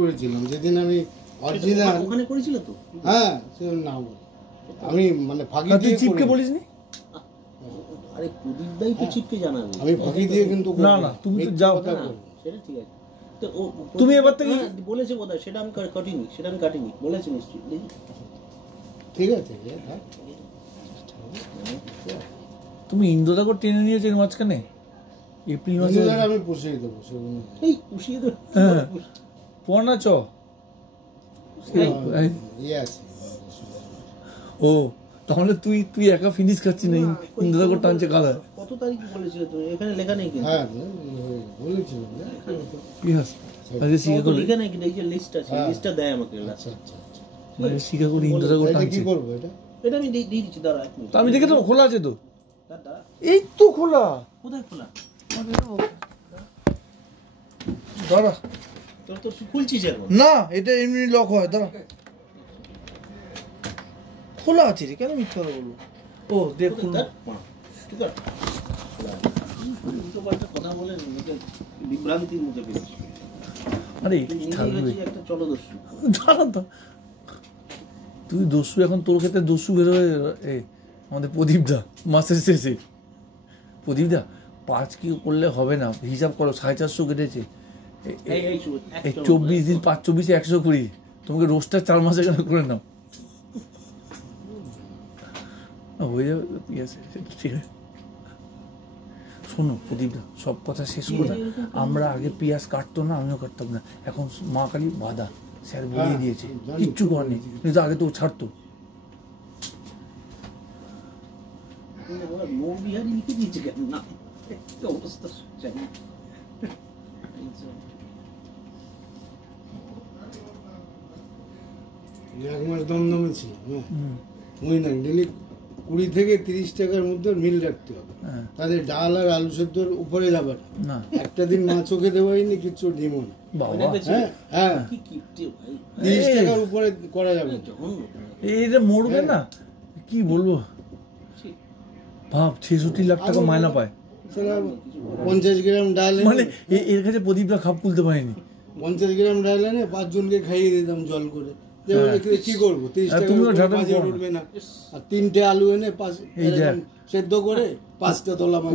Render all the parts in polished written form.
করেছিলাম যেদিন আমি অরিজিনাল ওখানে করেছিল তো। হ্যাঁ সে না আমি মানে ফাঁকি দিয়ে চিপকে বলিসনি? আরে প্রদীপ দাই তো চিপকে জানাবে। আমি ফাঁকি দিয়ে কিন্তু না না তুমি তো যাও, সেটা ঠিক আছে। তো ও তুমি এবার থেকে বলেছে বোধহয়, সেটা আমি কাটিনি, সেটা আমি কাটিনি, বলেছে নিশ্চয়ই। ঠিক আছে। তুমি ইন্দ্রদাকে টেনে নিয়েছো এর মাঝখানে এপ্রিল মাসে। আমি পুষিয়ে দেবো এই পুষিয়ে দেবো। হ্যাঁ পড়া চ ও তাহলে তুই তুই একা ফিনিশ খাচ্ছি না, ইন্দ্রদাকে টানছে কালা। কত তারিখ বলেছিল তুমি? এখানে লেখা নেই কিন্তু। হ্যাঁ বলেছিল লেখা নেই কিন্তু, এই যে লিস্ট আছে, লিস্টটা দেয় আমাকে। আচ্ছা আচ্ছা শিখা করে ইন্দ্রদাকে টানছে। কি করবো এটা? এটা আমি দিয়ে দিচ্ছি, দাঁড়া এক মিনিট। আমি দেখে তো খোলা আছে তো, দাঁড়া। এই তো খোলা। কোথায় খোলা? দাঁড়া তোর তো খুলছিস এখন। না এটা এমনি লক হয়, দাঁড়া খোলা আছে রে, কেন মিথ্যা কথা বলবো? ও দেখুন ঠিক আছে, কথা বলে বিভ্রান্তির মুখে পেয়েছি। আরে একটা চলদস্যু। তুই দস্যু, এখন তোর ক্ষেত্রে দস্যু বেরোয় আমাদের প্রদীপদা মাসের শেষে। প্রদীপদা 5 কি করলে হবে না, হিসাব করো 450 কেটেছে, 24 দিন 5 24 120। তোমাকে রোজটা 4 মাসে কেন করে নাও, হয়ে যাবে। ঠিক আছে শোনো প্রদীপদা, সব কথা শেষ করে, আমরা আগে পেঁয়াজ কাটতো না, আমিও কাটতাম না, এখন মা কালী বাধা, স্যার বলিয়ে দিয়েছে, কিচ্ছু করার নেই, কিন্তু আগে তো ছাড়তো। এক মাস দমদমে ছিলাম, ওই না ডেলি 20 থেকে 30 টাকার মধ্যে মিল রাখতে হবে। তাদের ডাল আর আলু সেদ্ধর উপরে যাবে না, একটা দিন মাছ চোখে দেওয়াইনি, কিচ্ছু ডিমও না। হ্যাঁ 30 টাকার উপরে করা যাবে। এইটা মরবে না, কি বলবো, ভাব 66 লাখ টাকা মায়না পায়, 50 গ্রাম ডাল, মানে এর কাছে প্রদীপটা খাপ খুলতে পারেনি। 50 গ্রাম ডাল এনে 5 জনকে খাইয়ে দিতাম জল করে। কি করবো, 30 টাকা উঠবে না। আর 3টে আলু এনে সেদ্ধ করে 5টা তলা মাছ,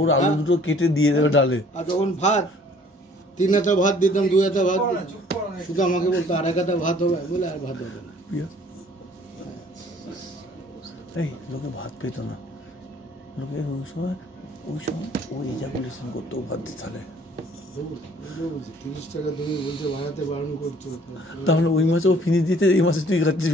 ওর আলু দুটো কেটে দিয়ে দেবে ডালে। আর তখন ভাত 3 হাতা ভাত দিতাম, 2 হাতা ভাত, শুধু আমাকে বলতো 1 হাতা ভাত হবে, বলে আর ভাত হবে না। এই লোকে ভাত পেত না, লোকে ওই সময় ও ইজাকুলেশন করতো ভাত দিতে, তাহলে 30 টাকা তুমি বলছো ভাড়াতে বারণ করছো, তাহলে ওই মাসে ও ফিনিশ দিতে, এই মাসে তুই খাচ্ছিস।